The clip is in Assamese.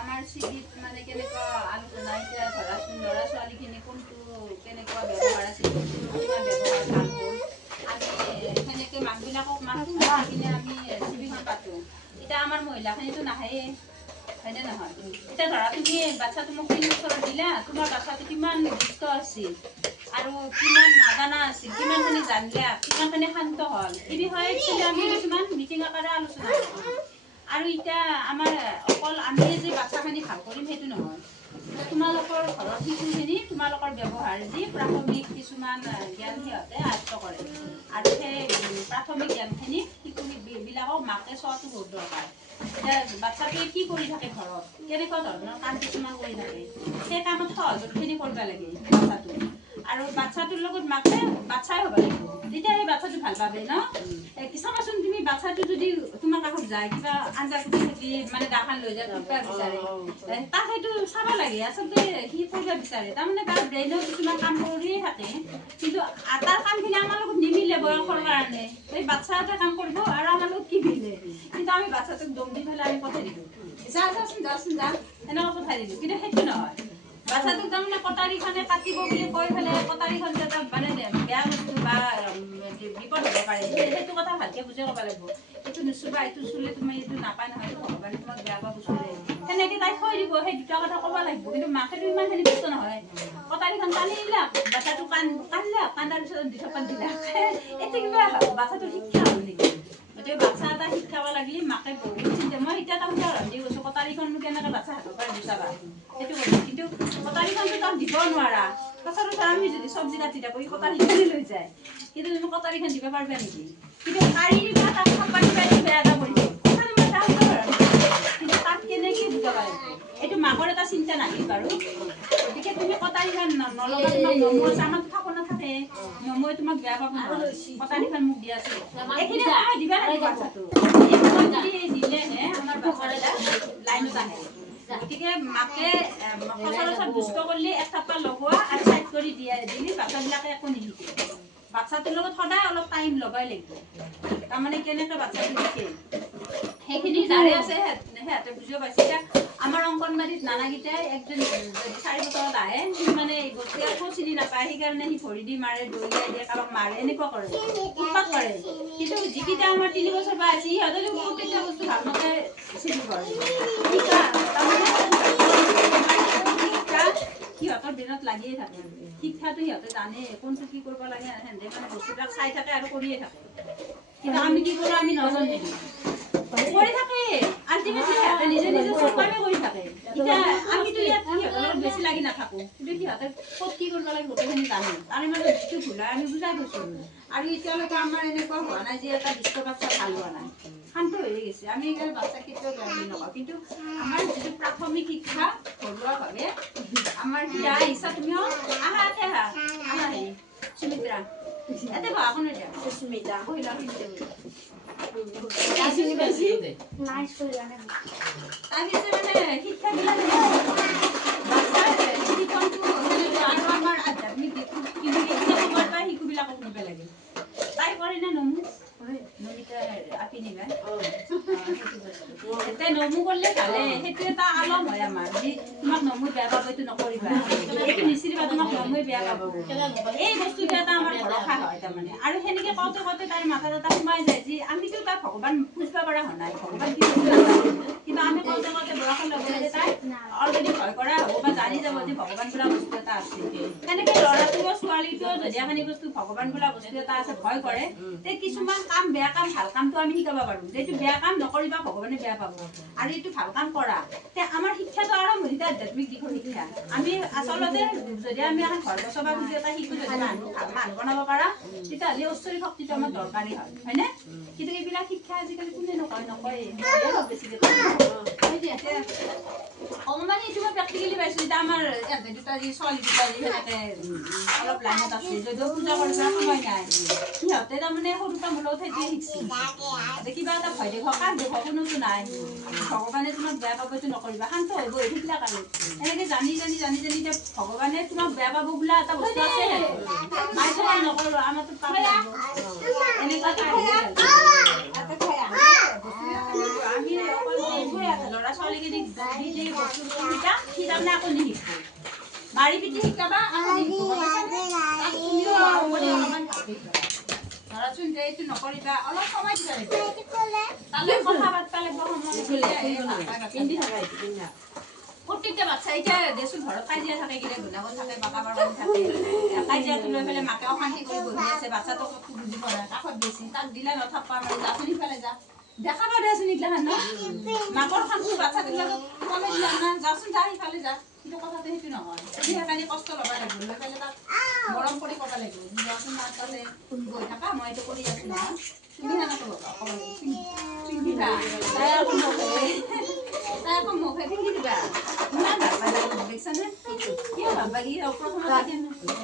আমাৰ চিভিত মানে কেনেকুৱা আলোচনা এতিয়া ধৰাচোন ল'ৰা ছোৱালীখিনি কোনটো কেনেকুৱা ব্যৱহাৰ আছিল কিমান ব্যৱহাৰ ভাল হ'ল আমি সেনেকৈ মাকবিলাকক মাতো কিনে আমি চিভিখন পাতোঁ এতিয়া আমাৰ মহিলাখিনিতো নাহেই হয়নে নহয় এতিয়া ধৰা তুমি বাচ্ছাটো মোক 3 বছৰত দিলা তোমাৰ বাচ্ছাটো কিমান দুষ্ট আছিল আৰু কিমান নাজানা আছিল কিমানখিনি জানিলা কিমানখিনি শান্ত হ'ল এই বিষয়ে আমি কিছুমান মিটিং আকাৰে আলোচনা কৰোঁ আৰু এতিয়া আমাৰ অকল আমি যে বাচ্চাখিনি ভাল কৰিম সেইটো নহয় তোমালোকৰ ঘৰৰ শিশুখিনি তোমালোকৰ ব্যৱহাৰ যি প্ৰাথমিক কিছুমান জ্ঞান সিহঁতে আয়ত্ব কৰে আৰু সেই প্ৰাথমিক জ্ঞানখিনি শিশুবিলাকক মাকে চোৱাটো বহুত দৰকাৰ এতিয়া বাচ্চাটোৱে কি কৰি থাকে ঘৰত কেনেকুৱা ধৰণৰ কাম কিছুমান কৰি থাকে সেই কামত সহযোগখিনি কৰিব লাগে বাচ্চাটো আৰু বাচ্চাটোৰ লগত মাকে বাচ্চাই হ'ব লাগিব তেতিয়া সেই বাচ্চাটো ভাল পাবে ন চাবাচোন তুমি বাচ্চাটো যদি তোমাৰ কাষত যায় কিবা আঞ্জা কুটি কুটি মানে দাখান লৈ যায় কৰিব বিচাৰে তাক সেইটো চাব লাগে আচলতে সি কৰিব বিচাৰে তাৰমানে তাৰ ব্ৰেইনত কিছুমান কাম কৰিয়ে থাকে কিন্তু তাৰ কামখিনি আমাৰ লগত নিমিলে বয়সৰ কাৰণে এই বাচ্চা এটা কাম কৰিব আৰু আমাৰ লগত কি মিলে কিন্তু আমি বাচ্চাটোক দম দি পেলাই আমি পঠাই দিলোঁ যাচোন যা এনেকুৱা পঠাই দিলোঁ কিন্তু সেইটো নহয় বাচ্চাটোক তাৰমানে কটাৰীখনে কাটিব বুলি কৈ পেলাই কটাৰীখন এটা মানে বেয়া বস্তু বা বিপদ হ'ব পাৰে সেইটো কথা ভালকৈ বুজাই ক'ব লাগিব এইটো নুচুবা এইটো চুলে তুমি এইটো নাপায় নহয় ভগৱানে তোমাক বেয়া পাব চুলে সেনেকৈ তাই থৈ দিব সেই দুটা কথা ক'ব লাগিব কিন্তু মাকেতো ইমানখিনি ব্যস্ত নহয় কটাৰীখন টানি দিলা বাচ্চাটো কান্দিলা কান্দাৰ পিছত দুটাপান দিলা এইটো কিবা বাচ্চাটোৰ শিক্ষা হ'ল নেকি গতিকে বাচ্চা এটা শিক্ষাব লাগিলে মাকে বহুত চিন্তা মই এতিয়া তাৰ উদাহৰণ দি কৈছোঁ কটাৰীখননো কেনেকৈ বাচ্চা হাতৰ পৰা গুচাবা সেইটো কৈছোঁ কিন্তু কটাৰীখনটো তাক দিব নোৱাৰা সচৰাচৰ আমি যদি চব্জি কাটি থাকোঁ এই কটাৰীখনে লৈ যায় কিন্তু তুমি কটাৰীখন দিব পাৰিবা নেকি কিন্তু কাঢ়ি দিবা তাক খাবা দিবা এইটো বেয়া এটা কৰিব কিন্তু তাক কেনেকৈ বুজাব লাগিব এইটো মাকৰ এটা চিন্তা নাহিল বাৰু গতিকে তুমি কটাৰীখন নল'বা তোমাক নমু আছে আমাৰতো খাব নাথাকে নমুৱে তোমাক বেয়া পাব নহয় কটাৰীখন মোক দিয়াচোন এইখিনি সময় দিবা লাগিব বাচ্চাটো এই সময় দিলেহে আমাৰ বাচ্চাটা লাইনত আহে গতিকে মাকে সচৰাচৰ দুষ্ট কৰিলে এক থাপ্পা লগোৱা আৰু চাইড কৰি দিলে বাচ্চাবিলাকে একো নিশিকে বাচ্চাটোৰ লগত সদায় অলপ টাইম ল'বই লাগিব তাৰমানে কেনেকৈ বাচ্চাটো শিকে সেইখিনি যাৰে আছে সিহঁতে বুজিব পাইছে এতিয়া আমাৰ অংগনবাড়ীত নানাকেইটাই একজন যদি 4 বছৰত আহে সি মানে এই বস্তু একো চিনি নাপায় সেইকাৰণে সি ভৰি দি মাৰে দৌৰিয়াই দিয়ে কাৰোবাক মাৰে এনেকুৱা কৰে উৎপাত কৰে কিন্তু যিকেইটা আমাৰ 3 বছৰ পৰা আছে সিহঁতে প্ৰত্যেকটা বস্তু ভালমতে চিনি কৰে সিহঁতৰ ব্ৰেইনত লাগিয়ে থাকে শিক্ষাটো সিহঁতে জানে কোনটো কি কৰিব লাগে সিহঁতে মানে বস্তুবিলাক চাই থাকে আৰু কৰিয়ে থাকে কিন্তু আমি কি কৰোঁ আমি নজৰ নিদিওঁ কৰি থাকে আল্টিমেটলি সিহঁতে নিজে চব কামে কৰি থাকে এতিয়া আমিতো ইয়াত সিহঁতৰ লগত বেছি লাগি নাথাকোঁ কিন্তু সিহঁতে ক'ত কি কৰিব লাগে গোটেইখিনি জানো তাৰে মানে যিটো ভুল হয় আমি বুজাই গৈছোঁ আৰু এতিয়ালৈকে আমাৰ এনেকুৱা হোৱা নাই যে এটা দুষ্ট বাচ্চা ভাল হোৱা নাই শান্ত হৈ গৈছে আমি এইকাৰণে বাচ্চা কেতিয়াও বেয়া বুলি নকওঁ কিন্তু আমাৰ যিটো প্ৰাথমিক শিক্ষা ঘৰুৱাভাৱে আমাৰ দিয়া ইচ্ছা তুমিও আহা হেৰি সুমিত্ৰা এতে বা এখন এতিয়া সুস্মিতা বহিলা কিনতে তাৰপিছত মানে শিক্ষাবিলাক বাচ্চাৰ শিক্ষণটো আৰু আমাৰ আধ্যাত্মিক দিশটো কিন্তু খবৰ পাই শিশুবিলাকক নিব লাগে তাই কৰে নে নমু নমিতা আপি নিবা এতিয়া নমু কৰিলে ভালে সেইটো এটা আলম হয় আমাৰ যি তোমাক নমু বেয়া পাব এইটো নকৰিবা এইটো নিচিৰিবা তোমাক নমুৱে বেয়া পাব এই বস্তুটো এটা আমাৰ ভৰসা হয় তাৰমানে আৰু সেনেকৈ কওঁতে কওঁতে তাইৰ মাথাত এটা সোমাই যায় যে আমিতো তাক ভগৱান বুজিব পৰা হোৱা নাই ভগৱান কি বস্তু নাজানো কিন্তু আমি কওঁতে কওঁতে বয়সৰ লগে লগে তাই অলৰেডি ভয় কৰা হ'ব বা জানি যাব যে ভগৱান বোলা বস্তু এটা আছে সেনেকৈ ল'ৰাটোও ছোৱালীটোও যদি এখন বস্তু ভগৱান বোলা বস্তু এটা আছে ভয় কৰে তে কিছুমান কাম বেয়া কাম ভাল কামটো আমি শিকাব পাৰোঁ যে এইটো বেয়া কাম নকৰিবা ভগৱানে বেয়া পাব আৰু এইটো ভাল কাম কৰা তে আমাৰ শিক্ষাটো আৰম্ভণিতে আধ্যাত্মিক দিশৰ শিক্ষা আমি আচলতে যদি আমি এখন ঘৰ বচাব খুজি এটা শিশু যদি মানুহ বনাব পাৰা তেতিয়াহ'লে ঐশ্বৰিক শক্তিটো আমাৰ দৰকাৰী হয় হয়নে কিন্তু এইবিলাক শিক্ষা আজিকালি কোনে নকয় বেছিকৈ অকণমান এইটো মই প্ৰেক্টিকেলি পাইছোঁ এতিয়া আমাৰ ইয়াতে দুটা যি ছোৱালী দুটা যি সেনেকৈ অলপ লাইনত আছে যদিও পূজা কৰিব সময় নাই সিহঁতে তাৰমানে সৰু পৰা মূলত সেইটোৱে শিকছি যে কিবা এটা ভয় দেখুৱা কাক দেখুৱা কোনোতো নাই ভগৱানে তোমাক বেয়া পাব এইটো নকৰিবা শান্ত হৈ বহি থাকিলা কালি এনেকৈ জানি এতিয়া ভগৱানে তোমাক বেয়া পাব বোলা এটা বস্তু আছে মায়ে তোমাক নকৰোঁ আমাৰতো পাব এনেকুৱা আমি অকল ল'ৰা ছোৱালী ছোৱালীখিনিক দি দি বস্তুটো শিকাম সি তাৰমানে আকৌ নিশিকব মাৰি পিটি শিকাবা আকৌ নিশিকব তুমিও বুলি অকণমান ভালকৈ শিকাবা ধৰাচোন যে এইটো নকৰিবা অলপ সময় দিবা লাগিব তালৈ কথা পাতিব লাগিব সময় প্ৰত্যেকটা বাচ্ছা এতিয়া দেচোন ঘৰত কাজিয়া থাকে কিনে গুণাগত থাকে বাকা বাৰবাৰী থাকে কাজিয়াটো লৈ পেলাই মাকে অশান্তি কৰি বহি আছে বাচ্ছাটোক একো বুজি পোৱা নাই কাষত বেছি তাক দিলে নথাপ্পা মাৰি যাচোন সিফালে যা দেখা পাই দেচোন এইগিলাখান ন মাকৰ শান্তি বাচ্ছাটোবিলাকক কমে দিলা না যাচোন যা সিফালে যা কিন্তু কথাটো সেইটো নহয় তুমি সেইকাৰণে কষ্ট ল'ব লাগিব লৈ পেলাই তাক মৰম কৰি ক'ব লাগিব যাচোন মাৰ তাতে গৈ থাকা মই এইটো কৰি আছোঁ নহয় তুমি সেনেকৈ ক'ব চিন্তিবা তাই আকৌ মুখে ফিংগি দিবা ইমান ভাল পাই দেখিছানে কিয় ভাল পাই প্ৰথমতে